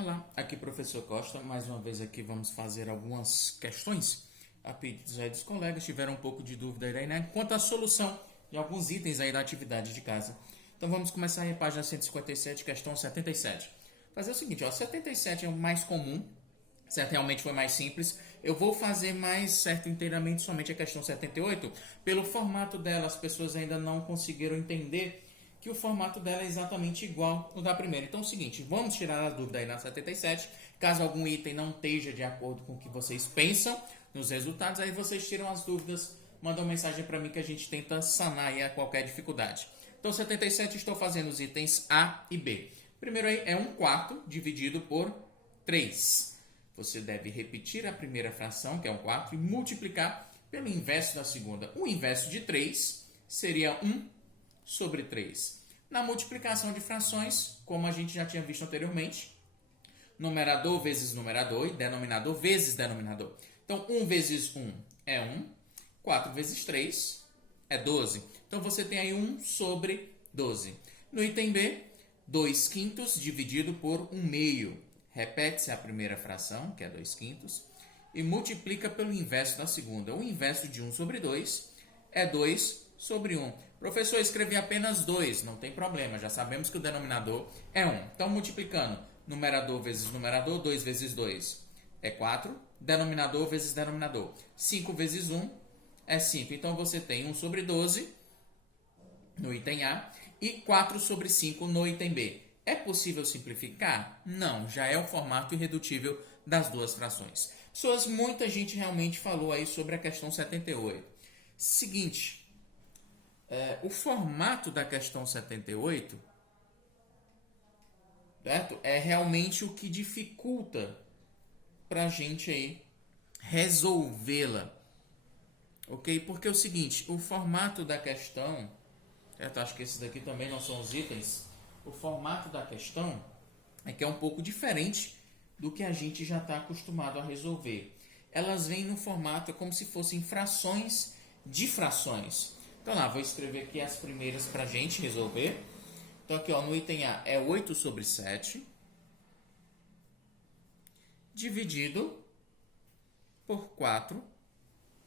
Olá, aqui professor Costa. Mais uma vez aqui vamos fazer algumas questões a pedidos aí dos colegas. Tiveram um pouco de dúvida aí, né? Quanto à solução de alguns itens aí da atividade de casa. Então vamos começar aí a página 157, questão 77. Fazer o seguinte, ó, 77 é o mais comum, certo? Realmente foi mais simples. Eu vou fazer mais certo inteiramente somente a questão 78. Pelo formato dela, as pessoas ainda não conseguiram entender que o formato dela é exatamente igual ao da primeira. Então é o seguinte, vamos tirar a dúvida aí na 77. Caso algum item não esteja de acordo com o que vocês pensam nos resultados, aí vocês tiram as dúvidas, mandam mensagem para mim que a gente tenta sanar aí a qualquer dificuldade. Então 77 estou fazendo os itens A e B. Primeiro aí é 1/4 dividido por 3. Você deve repetir a primeira fração, que é 1/4, e multiplicar pelo inverso da segunda. O inverso de 3 seria 1 sobre 3. Na multiplicação de frações, como a gente já tinha visto anteriormente, numerador vezes numerador e denominador vezes denominador. Então, 1 vezes 1 é 1, 4 vezes 3 é 12. Então, você tem aí 1 sobre 12. No item B, 2/5 dividido por 1/2. Repete-se a primeira fração, que é 2/5, e multiplica pelo inverso da segunda. O inverso de 1 sobre 2 é 2 sobre 1. Professor, eu escrevi apenas 2, não tem problema, já sabemos que o denominador é 1. Então, multiplicando numerador vezes numerador, 2 vezes 2 é 4, denominador vezes denominador. 5 vezes 1 é 5. Então, você tem 1 sobre 12 no item A e 4 sobre 5 no item B. É possível simplificar? Não, já é o formato irredutível das duas frações. Pessoas, muita gente realmente falou aí sobre a questão 78. Seguinte, o formato da questão 78, certo? É realmente o que dificulta para a gente aí resolvê-la, ok? Porque é o seguinte, o formato da questão, certo? Acho que esses daqui também não são os itens. O formato da questão é que é um pouco diferente do que a gente já está acostumado a resolver. Elas vêm no formato como se fossem frações de frações. Então lá, vou escrever aqui as primeiras para a gente resolver. Então aqui ó, no item A é 8 sobre 7 dividido por 4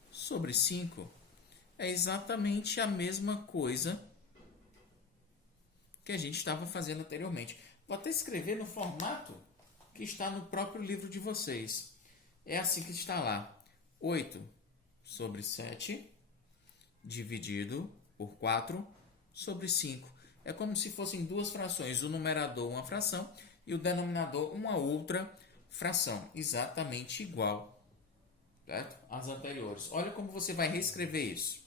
sobre 5. É exatamente a mesma coisa que a gente estava fazendo anteriormente. Vou até escrever no formato que está no próprio livro de vocês. É assim que está lá. 8 sobre 7 dividido por 4 sobre 5. É como se fossem duas frações, o numerador uma fração e o denominador uma outra fração, exatamente igual, certo? Às anteriores. Olha como você vai reescrever isso.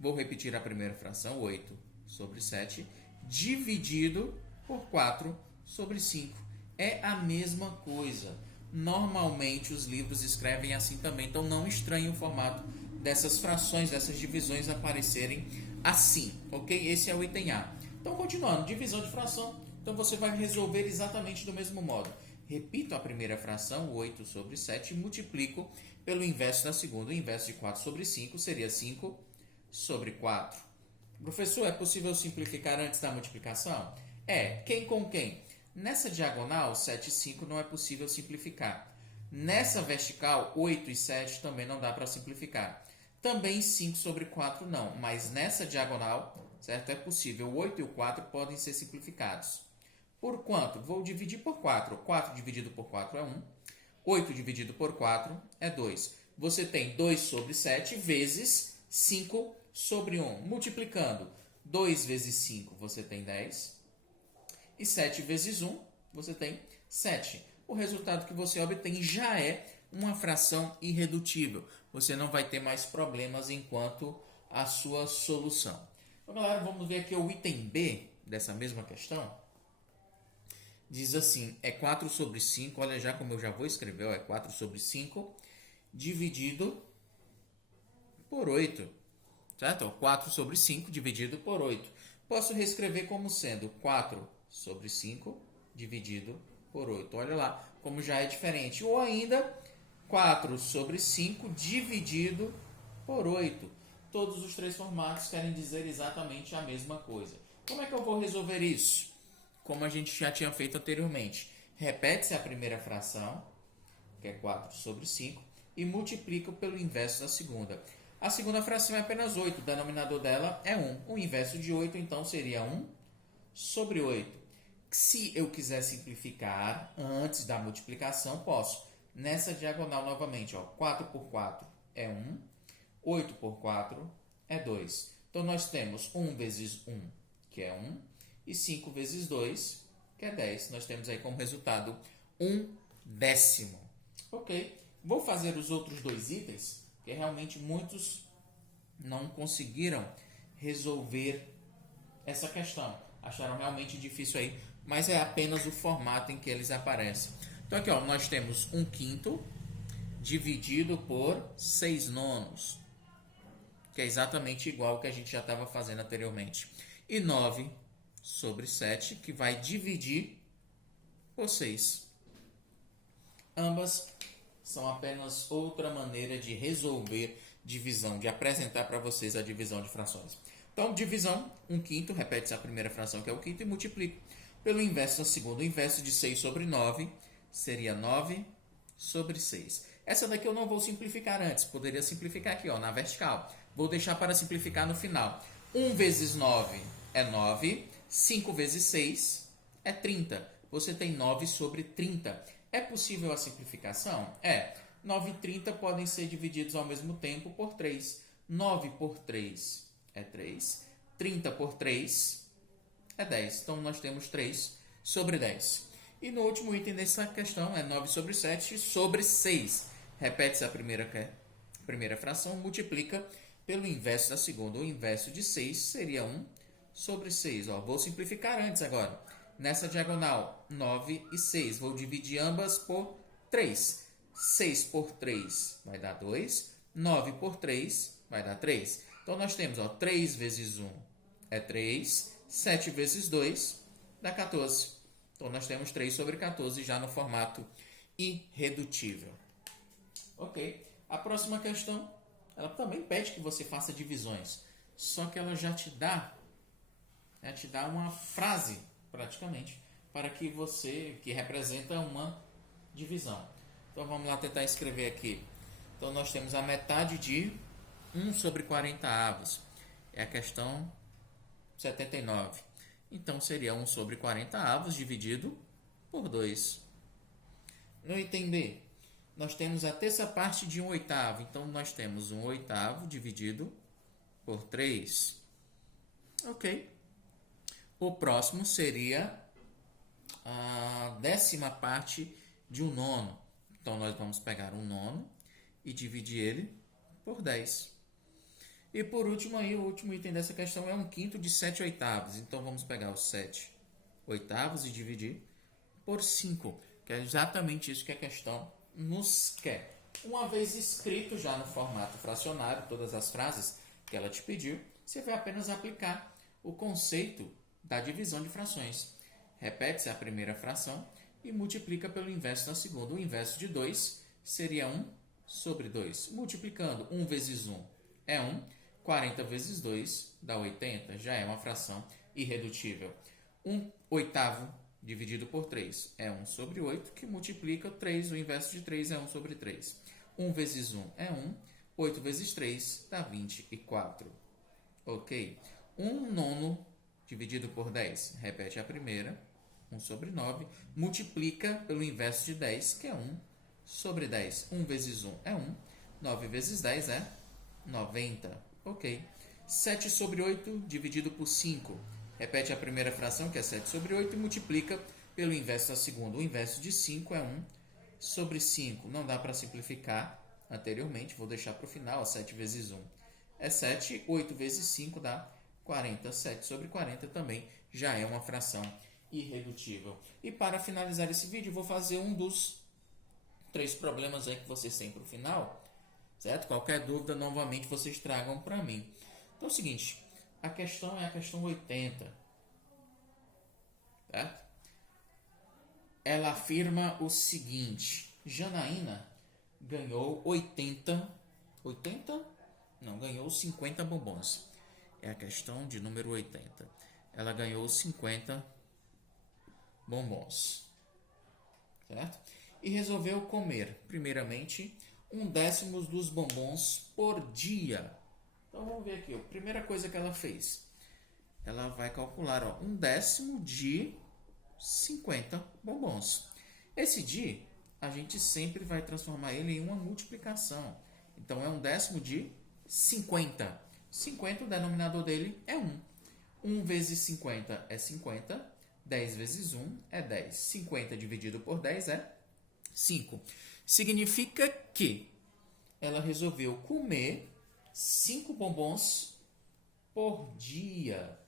Vou repetir a primeira fração, 8 sobre 7, dividido por 4 sobre 5. É a mesma coisa. Normalmente os livros escrevem assim também, então não estranhe o formato dessas frações, dessas divisões aparecerem assim, ok? Esse é o item A. Então, continuando, divisão de fração, então você vai resolver exatamente do mesmo modo. Repito a primeira fração, 8 sobre 7, e multiplico pelo inverso da segunda. O inverso de 4 sobre 5 seria 5 sobre 4. Professor, é possível simplificar antes da multiplicação? É. Quem com quem? Nessa diagonal, 7 e 5 não é possível simplificar. Nessa vertical, 8 e 7 também não dá para simplificar. Também 5 sobre 4 não, mas nessa diagonal, certo? É possível. O 8 e o 4 podem ser simplificados. Por quanto? Vou dividir por 4. 4 dividido por 4 é 1. 8 dividido por 4 é 2. Você tem 2 sobre 7 vezes 5 sobre 1. Multiplicando 2 vezes 5, você tem 10. E 7 vezes 1, você tem 7. O resultado que você obtém já é uma fração irredutível. Você não vai ter mais problemas enquanto a sua solução. Então, galera, vamos ver aqui o item B dessa mesma questão. Diz assim, é 4 sobre 5, olha já como eu já vou escrever, é 4 sobre 5 dividido por 8. Certo? 4 sobre 5 dividido por 8. Posso reescrever como sendo 4 sobre 5 dividido por 8. Olha lá como já é diferente. Ou ainda 4 sobre 5 dividido por 8. Todos os três formatos querem dizer exatamente a mesma coisa. Como é que eu vou resolver isso? Como a gente já tinha feito anteriormente. Repete-se a primeira fração, que é 4 sobre 5, e multiplica pelo inverso da segunda. A segunda fração é apenas 8, o denominador dela é 1. O inverso de 8, então, seria 1 sobre 8. Se eu quiser simplificar antes da multiplicação, posso. Nessa diagonal, novamente, ó, 4 por 4 é 1, 8 por 4 é 2. Então, nós temos 1 vezes 1, que é 1, e 5 vezes 2, que é 10. Nós temos aí como resultado 1/10. Ok? Vou fazer os outros dois itens, que realmente muitos não conseguiram resolver essa questão. Acharam realmente difícil aí, mas é apenas o formato em que eles aparecem. Então aqui, ó, nós temos 1/5 dividido por 6/9, que é exatamente igual ao que a gente já estava fazendo anteriormente. E 9 sobre 7, que vai dividir por 6. Ambas são apenas outra maneira de resolver divisão, de apresentar para vocês a divisão de frações. Então, divisão, 1/5, repete-se a primeira fração, que é o quinto, e multiplica pelo inverso da segunda. O inverso de 6 sobre 9 seria 9 sobre 6. Essa daqui eu não vou simplificar antes, poderia simplificar aqui, ó, na vertical. Vou deixar para simplificar no final. 1 vezes 9 é 9, 5 vezes 6 é 30. Você tem 9 sobre 30. É possível a simplificação? É. 9 e 30 podem ser divididos ao mesmo tempo por 3. 9 por 3 é 3. 30 por 3 é 10. Então, nós temos 3 sobre 10. E no último item dessa questão é 9 sobre 7 sobre 6. Repete-se a primeira fração, multiplica pelo inverso da segunda. O inverso de 6 seria 1 sobre 6. Ó, vou simplificar antes agora. Nessa diagonal, 9 e 6. Vou dividir ambas por 3. 6 por 3 vai dar 2. 9 por 3 vai dar 3. Então, nós temos, ó, 3 vezes 1 é 3. 7 vezes 2 dá 14. Então, nós temos 3 sobre 14 já no formato irredutível. Ok. A próxima questão, ela também pede que você faça divisões. Só que ela já te dá uma frase, praticamente, para que que representa uma divisão. Então, vamos lá tentar escrever aqui. Então, nós temos a metade de 1 sobre 40 avos. É a questão 79. Então, seria 1 sobre 40 avos dividido por 2. No item B, nós temos a terça parte de 1/8. Então, nós temos 1/8 dividido por 3. Ok. O próximo seria a décima parte de 1/9. Então, nós vamos pegar 1/9 e dividir ele por 10. E por último, aí, o último item dessa questão é 1/5 de 7/8. Então, vamos pegar os 7/8 e dividir por 5, que é exatamente isso que a questão nos quer. Uma vez escrito já no formato fracionário, todas as frases que ela te pediu, você vai apenas aplicar o conceito da divisão de frações. Repete-se a primeira fração e multiplica pelo inverso da segunda. O inverso de 2 seria 1 sobre 2. Multiplicando, 1 vezes 1 é 1. 40 vezes 2 dá 80. Já é uma fração irredutível. 1/8 dividido por 3 é 1 sobre 8, que multiplica 3. O inverso de 3 é 1 sobre 3. 1 vezes 1 é 1. 8 vezes 3 dá 24. Ok? 1/9 dividido por 10. Repete a primeira. 1 sobre 9. Multiplica pelo inverso de 10, que é 1 sobre 10. 1 vezes 1 é 1. 9 vezes 10 é 90. Ok. 7 sobre 8 dividido por 5. Repete a primeira fração, que é 7 sobre 8, e multiplica pelo inverso da segunda. O inverso de 5 é 1 sobre 5. Não dá para simplificar anteriormente. Vou deixar para o final. 7 vezes 1 é 7. 8 vezes 5 dá 40. 7 sobre 40 também já é uma fração irredutível. E para finalizar esse vídeo, vou fazer um dos 3 problemas aí que vocês têm para o final. Certo? Qualquer dúvida, novamente, vocês tragam para mim. Então é o seguinte, a questão é a questão 80. Certo? Ela afirma o seguinte: Janaína ganhou 80... Não, ganhou 50 bombons. É a questão de número 80. Ela ganhou 50 bombons. certo? E resolveu comer, primeiramente, 1/10 dos bombons por dia. Então vamos ver aqui, a primeira coisa que ela fez. Ela vai calcular 1/10 de 50 bombons. Esse de, a gente sempre vai transformar ele em uma multiplicação. Então é 1/10 de 50. 50, o denominador dele é 1. 1 vezes 50 é 50. 10 vezes 1 é 10. 50 dividido por 10 é 5. Significa que ela resolveu comer 5 bombons por dia.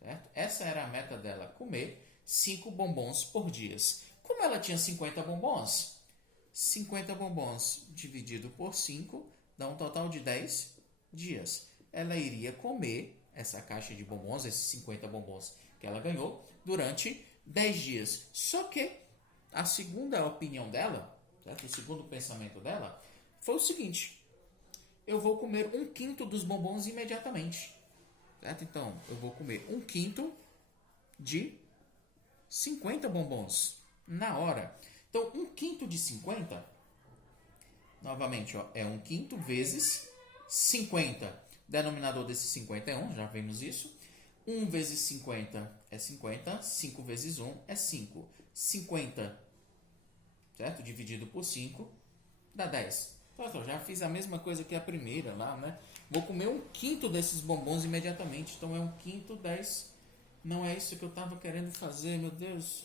Certo? Essa era a meta dela, comer 5 bombons por dia. Como ela tinha 50 bombons, 50 bombons dividido por 5 dá um total de 10 dias. Ela iria comer essa caixa de bombons, esses 50 bombons que ela ganhou, durante 10 dias. Só que a segunda opinião dela, certo? O segundo pensamento dela, foi o seguinte: eu vou comer 1/5 dos bombons imediatamente. Certo? Então, eu vou comer 1/5 de 50 bombons na hora. Então, 1/5 de 50, novamente, é 1/5 vezes 50. O denominador desse 50 é 1, já vimos isso. 1 vezes 50 é 50, 5 vezes 1 é 5. 50, certo? Dividido por 5 dá 10. Então, já fiz a mesma coisa que a primeira lá, né? Vou comer 1/5 desses bombons imediatamente. Então é 1/5, 10. Não é isso que eu estava querendo fazer, meu Deus.